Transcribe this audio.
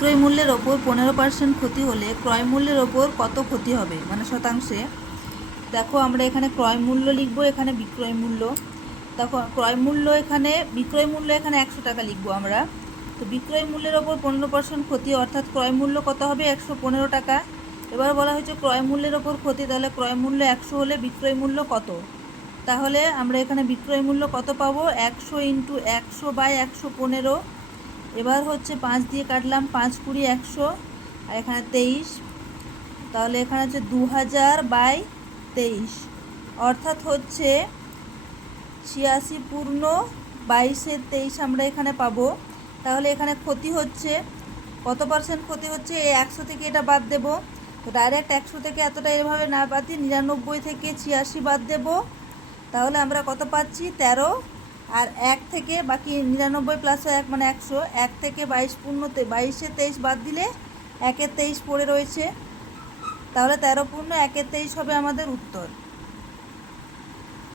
বিক্রয় মূল্যের ওপর 15% ক্ষতি হলে ক্রয় মূল্যের ওপর কত ক্ষতি হবে, মানে শতাংশে। দেখো আমরা এখানে ক্রয় মূল্য লিখব, এখানে বিক্রয় মূল্য। তখন ক্রয় মূল্য এখানে, বিক্রয় মূল্য এখানে 100 টাকা লিখব আমরা। তো বিক্রয় মূল্যের ওপর 15% ক্ষতি, অর্থাৎ ক্রয় মূল্য কত হবে? 115 টাকা। এবার বলা হয়েছে ক্রয় মূল্যের ওপর ক্ষতি, তাহলে ক্রয় মূল্য 100 হলে বিক্রয় মূল্য কত? তাহলে আমরা এখানে বিক্রয় মূল্য কত পাবো? 100 × 100/115। এবার হচ্ছে 5 দিয়ে কাটলাম, 5 × 20 100, আর এখানে 23। তাহলে এখানে হচ্ছে 2000/23, অর্থাৎ হচ্ছে 86 পূর্ণ 22-23 আমরা এখানে পাবো। তাহলে এখানে ক্ষতি হচ্ছে কত পার্সেন্ট ক্ষতি হচ্ছে? এই 100 থেকে এটা বাদ দেব। তো ডাইরেক্ট 100 থেকে এতটা এভাবে না বাদ দিয়ে 99 থেকে 86 বাদ দেব। তাহলে আমরা কত পাচ্ছি? 13। আর 1 থেকে বাকি 99 + 1 মানে 100, 1 থেকে 22 পূর্ণ 22-23 বাদ দিলে 1-23 পড়ে রয়েছে। তাহলে 13 পূর্ণ 1-23 হবে আমাদের উত্তর।